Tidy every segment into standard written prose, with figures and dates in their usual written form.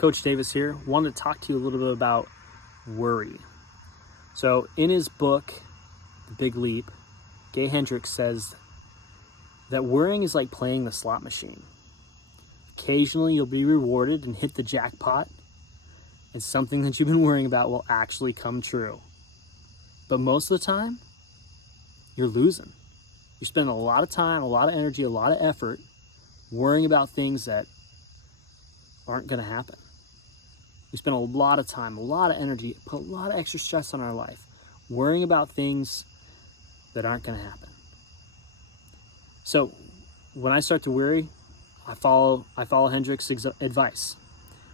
Coach Davis here. Wanted to talk to you a little bit about worry. So in his book, The Big Leap, Gay Hendricks says that worrying is like playing the slot machine. Occasionally you'll be rewarded and hit the jackpot, and something that you've been worrying about will actually come true. But most of the time, you're losing. You spend a lot of time, a lot of energy, a lot of effort worrying about things that aren't going to happen. We spend a lot of time, a lot of energy, put a lot of extra stress on our life, worrying about things that aren't going to happen. So when I start to worry, I follow Hendricks' advice.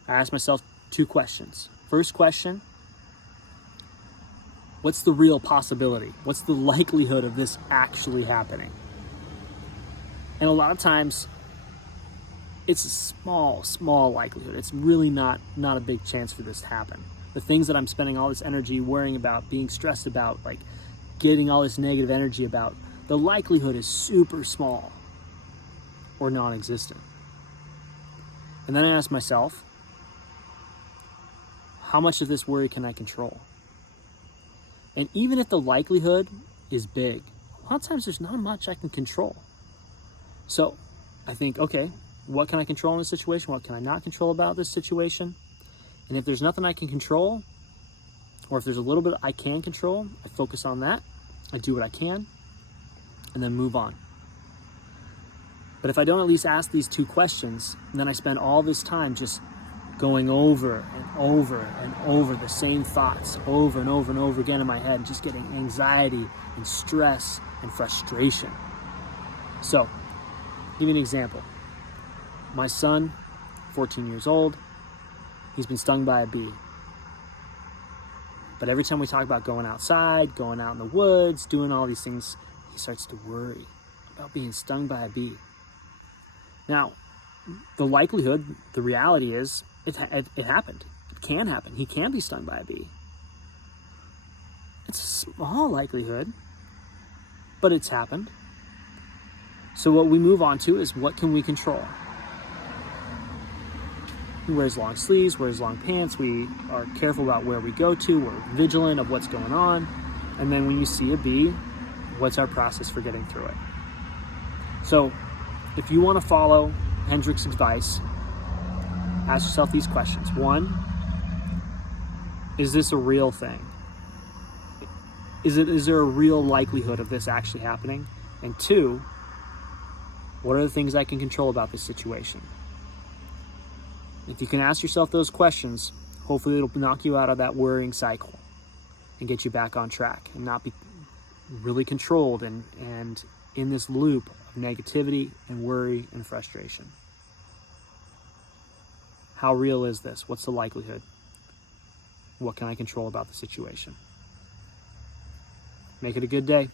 I ask myself two questions. First question, what's the real possibility? What's the likelihood of this actually happening? And a lot of times, it's a small likelihood. It's really not a big chance for this to happen. The things that I'm spending all this energy worrying about, being stressed about, like getting all this negative energy about, the likelihood is super small or non-existent. And then I ask myself, how much of this worry can I control? And even if the likelihood is big, a lot of times there's not much I can control. So I think, okay, what can I control in this situation? What can I not control about this situation? And if there's nothing I can control, or if there's a little bit I can control, I focus on that. I do what I can, and then move on. But if I don't at least ask these two questions, then I spend all this time just going over and over and over the same thoughts over and over and over again in my head, and just getting anxiety and stress and frustration. So, I'll give you an example. My son, 14 years old, he's been stung by a bee. But every time we talk about going outside, going out in the woods, doing all these things, he starts to worry about being stung by a bee. Now, the likelihood, the reality is, it happened. It can happen. He can be stung by a bee. It's a small likelihood, but it's happened. So what we move on to is, what can we control? He wears long sleeves, wears long pants. We are careful about where we go to. We're vigilant of what's going on. And then when you see a bee, what's our process for getting through it? So if you want to follow Hendricks' advice, ask yourself these questions. One, is this a real thing? Is there a real likelihood of this actually happening? And two, what are the things I can control about this situation? If you can ask yourself those questions, hopefully it'll knock you out of that worrying cycle and get you back on track and not be really controlled and in this loop of negativity and worry and frustration. How real is this? What's the likelihood? What can I control about the situation? Make it a good day.